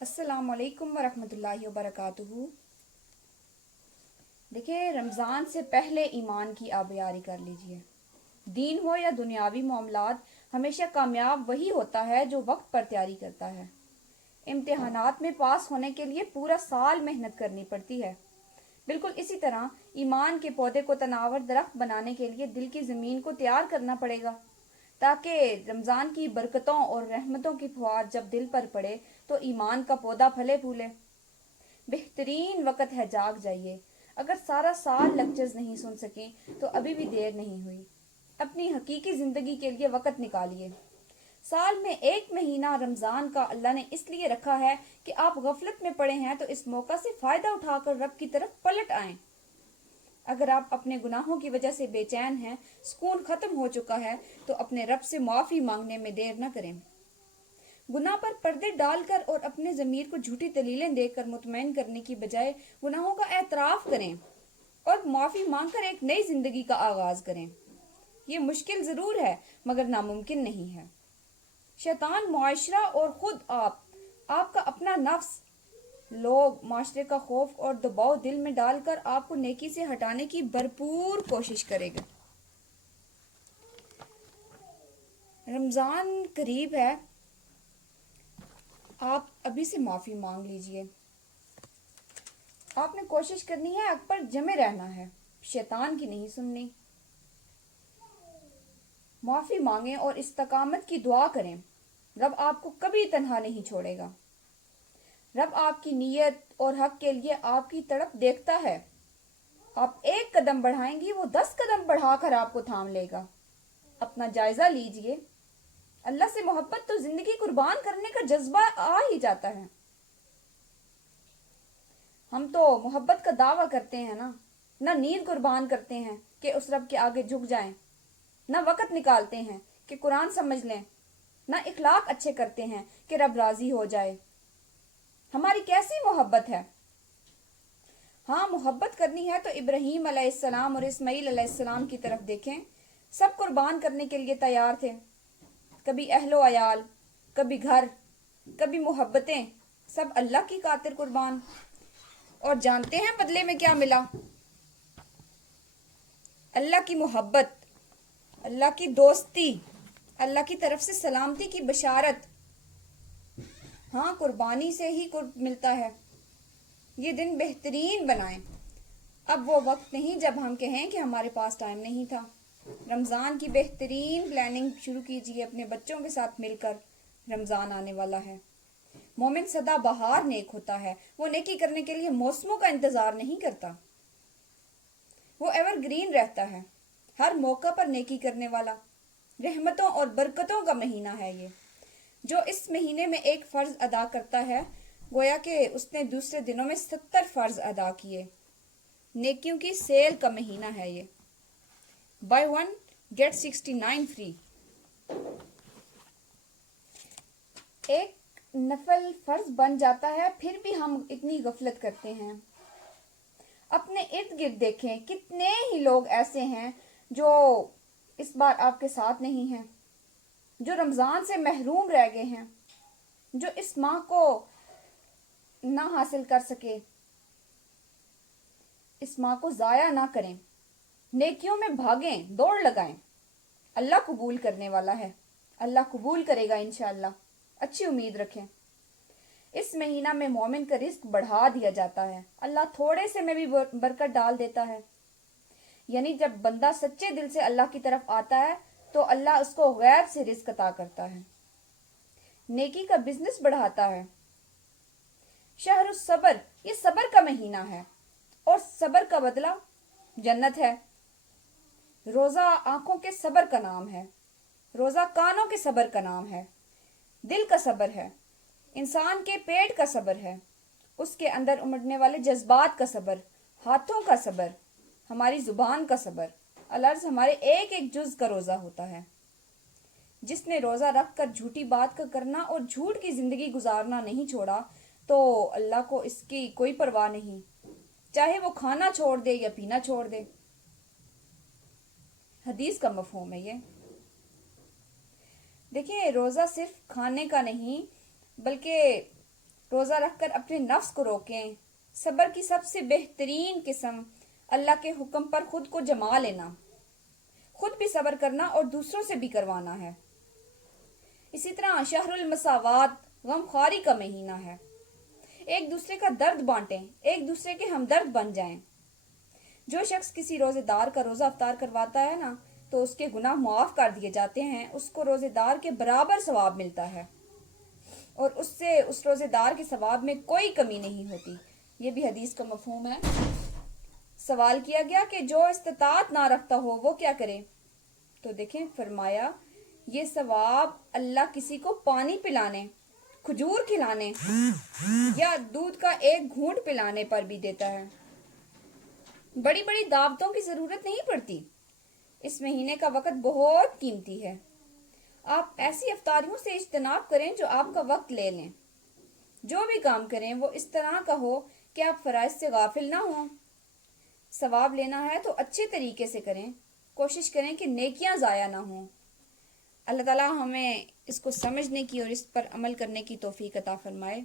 अस्सलाम वालेकुम वरहमतुल्लाहि वबरकातुहू। देखिए, रमज़ान से पहले ईमान की आबियारी कर लीजिए। दीन हो या दुनियावी मामलात, हमेशा कामयाब वही होता है जो वक्त पर तैयारी करता है। इम्तिहानात में पास होने के लिए पूरा साल मेहनत करनी पड़ती है। बिल्कुल इसी तरह ईमान के पौधे को तनावर दरख्त बनाने के लिए दिल की ज़मीन को तैयार करना पड़ेगा, ताकि रमज़ान की बरकतों और रहमतों की फुहार जब दिल पर पड़े तो ईमान का पौधा फले फूले। बेहतरीन वक़्त है, जाग जाइए। अगर सारा साल लेक्चर्स नहीं सुन सके तो अभी भी देर नहीं हुई। अपनी हकीकी ज़िंदगी के लिए वक़्त निकालिए। साल में एक महीना रमज़ान का अल्लाह ने इसलिए रखा है कि आप गफलत में पड़े हैं, तो इस मौका से फ़ायदा उठाकर रब की तरफ पलट आएं। अगर आप अपने गुनाहों की वजह से बेचैन हैं, सुकून खत्म हो चुका है, तो अपने रब से माफ़ी मांगने में देर न करें। गुनाह पर पर्दे डालकर और अपने ज़मीर को झूठी दलीलें देकर मुतमईन करने की बजाय गुनाहों का एतराफ़ करें और माफ़ी मांगकर एक नई ज़िंदगी का आगाज़ करें। ये मुश्किल ज़रूर है, मगर नामुमकिन नहीं है। शैतान, मुआशरा और खुद आपका अपना नफ्स, लोग, माशरे का खौफ और दबाव दिल में डालकर आपको नेकी से हटाने की भरपूर कोशिश करेगा। रमज़ान करीब है, आप अभी से माफ़ी मांग लीजिए। आपने कोशिश करनी है, अग पर जमे रहना है, शैतान की नहीं सुननी। माफ़ी मांगें और इस्तकामत की दुआ करें। रब आपको कभी तन्हा नहीं छोड़ेगा। रब आपकी नीयत और हक के लिए आपकी तड़प देखता है। आप एक कदम बढ़ाएंगी, वो 10 कदम बढ़ाकर आपको थाम लेगा। अपना जायजा लीजिए। अल्लाह से मोहब्बत तो जिंदगी कुर्बान करने का जज्बा आ ही जाता है। हम तो मोहब्बत का दावा करते हैं ना नींद कुर्बान करते हैं कि उस रब के आगे झुक जाएं, ना वक़्त निकालते हैं कि कुरान समझ लें, ना इखलाक अच्छे करते हैं कि रब राजी हो जाए। हमारी कैसी मोहब्बत है? हाँ, मोहब्बत करनी है तो इब्राहीम अलैहिस्सलाम और इस्माईल अलैहिस्सलाम की तरफ देखें। सब कुर्बान करने के लिए तैयार थे। कभी अहलो अयाल, कभी घर, कभी मोहब्बतें, सब अल्लाह की खातिर कुर्बान। और जानते हैं बदले में क्या मिला? अल्लाह की मोहब्बत, अल्लाह की दोस्ती, अल्लाह की तरफ से सलामती की बशारत। हाँ, कुर्बानी से ही कुर्ब मिलता है। ये दिन बेहतरीन बनाएं। अब वो वक्त नहीं जब हम कहें कि हमारे पास टाइम नहीं था। रमज़ान की बेहतरीन प्लानिंग शुरू कीजिए अपने बच्चों के साथ मिलकर। रमज़ान आने वाला है। मोमिन सदा बहार नेक होता है। वो नेकी करने के लिए मौसमों का इंतज़ार नहीं करता, वो एवरग्रीन रहता है। हर मौका पर नेकी करने वाला। रहमतों और बरकतों का महीना है ये। जो इस महीने में एक फ़र्ज अदा करता है, गोया कि उसने दूसरे दिनों में 70 फ़र्ज अदा किए। नेकियों की सेल का महीना है ये। By one get 69 free. एक नफल फर्ज बन जाता है, फिर भी हम इतनी गफलत करते हैं। अपने इर्द गिर्द देखें, कितने ही लोग ऐसे हैं जो इस बार आपके साथ नहीं हैं, जो रमज़ान से महरूम रह गए हैं, जो इस माह को ना हासिल कर सके। इस माह को ज़ाया ना करें, नेकियों में भागें, दौड़ लगाएं। अल्लाह कबूल करने वाला है, अल्लाह कबूल करेगा इंशाअल्लाह। अच्छी उम्मीद रखें। इस महीना में मोमिन का रिस्क बढ़ा दिया जाता है। अल्लाह थोड़े से में भी बरकत डाल देता है। यानी जब बंदा सच्चे दिल से अल्लाह की तरफ आता है तो अल्लाह उसको गैब से रिस्क अता करता है, नेकी का बिजनेस बढ़ाता है। शहर सबर, ये सबर का महीना है और सबर का बदला जन्नत है। रोजा आंखों के सबर का नाम है, रोजा कानों के सबर का नाम है, दिल का सबर है, इंसान के पेट का सबर है, उसके अंदर उमड़ने वाले जज्बात का सबर, हाथों का सबर, हमारी जुबान का सबर। अलर्ज हमारे एक एक जुज का रोजा होता है। जिसने रोजा रख कर झूठी बात का करना और झूठ की जिंदगी गुजारना नहीं छोड़ा, तो अल्लाह को इसकी कोई परवाह नहीं, चाहे वो खाना छोड़ दे या पीना छोड़ दे। हदीस का मफहूम है ये। देखिए, रोजा सिर्फ खाने का नहीं, बल्कि روزہ رکھ کر اپنے نفس کو روکیں۔ صبر کی سب سے بہترین قسم اللہ کے حکم پر خود کو جما لینا، خود بھی صبر کرنا اور دوسروں سے بھی کروانا ہے۔ اسی طرح شہر المساوات غم خواری کا مہینہ ہے۔ ایک دوسرے کا درد بانٹیں، ایک دوسرے کے ہمدرد بن جائیں۔ جو شخص کسی روزے دار کا روزہ افطار کرواتا ہے نا تو اس کے گناہ معاف کر دیے جاتے ہیں، اس کو روزے دار کے برابر ثواب ملتا ہے اور اس سے اس روزے دار کے ثواب میں کوئی کمی نہیں ہوتی۔ یہ بھی حدیث کا مفہوم ہے۔ سوال کیا گیا کہ جو استطاعت نہ رکھتا ہو وہ کیا کرے، تو دیکھیں فرمایا یہ ثواب اللہ کسی کو پانی پلانے، کھجور کھلانے یا دودھ کا ایک گھونٹ پلانے پر بھی دیتا ہے۔ بڑی بڑی دعوتوں کی ضرورت نہیں پڑتی۔ اس مہینے کا وقت بہت قیمتی ہے۔ آپ ایسی افطاریوں سے اجتناب کریں جو آپ کا وقت لے لیں۔ جو بھی کام کریں وہ اس طرح کا ہو کہ آپ فرائض سے غافل نہ ہوں۔ ثواب لینا ہے تو اچھے طریقے سے کریں، کوشش کریں کہ نیکیاں ضائع نہ ہوں۔ اللہ تعالیٰ ہمیں اس کو سمجھنے کی اور اس پر عمل کرنے کی توفیق عطا فرمائے۔